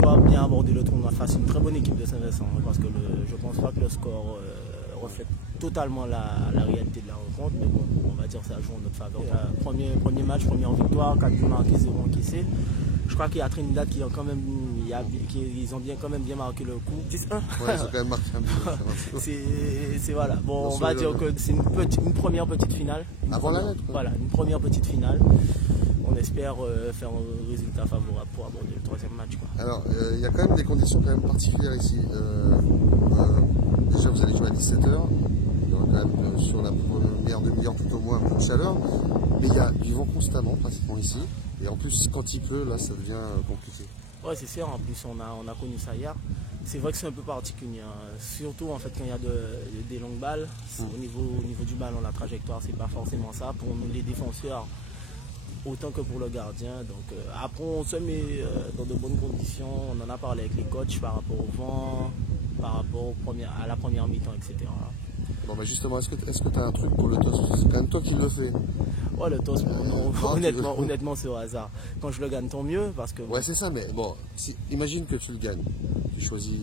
doit bien aborder le tournoi face à une très bonne équipe de Saint-Vincent, parce que je ne pense pas que le score reflète totalement la réalité de la rencontre, mais bon, on va dire que ça joue en notre faveur. Premier match, première victoire, 4 buts marqués, 0 encaissés. Je crois qu'il y a Trinidad qui ont quand même, ils ont quand même bien marqué le coup. 10-1. Ouais, ils ont quand même marqué un peu. C'est voilà. Bon, on va dire que c'est une première petite finale. Avant la lettre. Voilà, une première petite finale. On espère faire un résultat favorable pour aborder le troisième match, quoi. Alors, il y a quand même des conditions quand même particulières ici. Déjà, vous allez jouer à 17 h. Il y aura quand même sur la première demi-heure tout au moins un peu de chaleur. Mais il y a du vent constamment pratiquement ici. Et en plus, quand il pleut, là, ça devient compliqué. Ouais, c'est sûr. En plus, on a connu ça hier. C'est vrai que c'est un peu particulier, hein. Surtout en fait quand il y a des longues balles. Au niveau du ballon, la trajectoire, c'est pas forcément ça. Pour nous, les défenseurs, autant que pour le gardien. Donc après, on se met dans de bonnes conditions. On en a parlé avec les coachs par rapport au vent, par rapport à la première mi-temps, etc. Bon, bah justement, est-ce que tu as un truc pour le toss? C'est quand même toi qui le fais. Ouais, le toss, honnêtement, c'est au hasard. Quand je le gagne, tant mieux, parce que... Ouais, c'est ça, mais bon, imagine que tu le gagnes. Tu choisis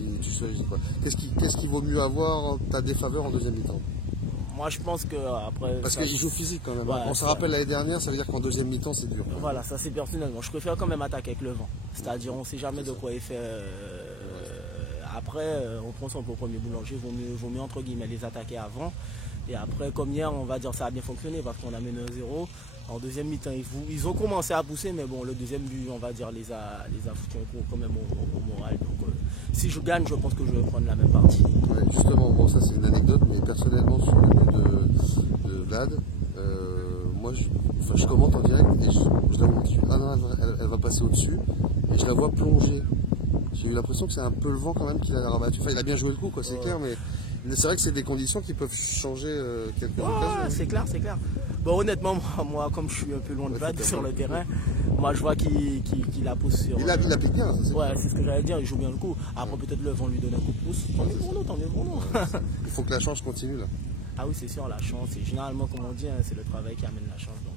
quoi? Qu'est-ce qu'il vaut mieux avoir ta défaveur en deuxième mi-temps? Moi, je pense que après... Parce qu'il joue physique quand même. Ouais, on se rappelle l'année dernière, ça veut dire qu'en deuxième mi-temps, c'est dur. Voilà, ça c'est personnellement. Je préfère quand même attaquer avec le vent. C'est-à-dire, on ne sait jamais de quoi il fait... Après, on prend son premier boulanger, vaut mieux entre guillemets les attaquer avant. Et après, comme hier, on va dire ça a bien fonctionné parce qu'on a mené 1-0. En deuxième mi-temps, ils ont commencé à pousser, mais bon, le deuxième but, on va dire, les a foutus un coup quand même au moral. Donc, si je gagne, je pense que je vais prendre la même partie. Ouais, justement, bon, ça c'est une anecdote, mais personnellement, sur le but de Vlad, moi, je commente en direct et je la vois au-dessus. Ah non, elle va passer au-dessus. Et je la vois plonger. J'ai eu l'impression que c'est un peu le vent quand même qu'il a rabattu. Enfin, il a bien joué le coup, quoi, c'est clair, mais c'est vrai que c'est des conditions qui peuvent changer quelques occasions. C'est clair, c'est clair. Bon, honnêtement, moi, comme je suis un peu loin de Vlad sur le terrain, moi je vois qu'il la pousse sur... Il la pique bien, ça, ouais, c'est ce que j'allais dire, il joue bien le coup. Après, peut-être le vent lui donne un coup de pouce. Tant mieux pour nous, tant mieux pour nous. Il faut que la chance continue, là. Ah oui, c'est sûr, la chance. Et généralement, comme on dit, hein, c'est le travail qui amène la chance. Donc,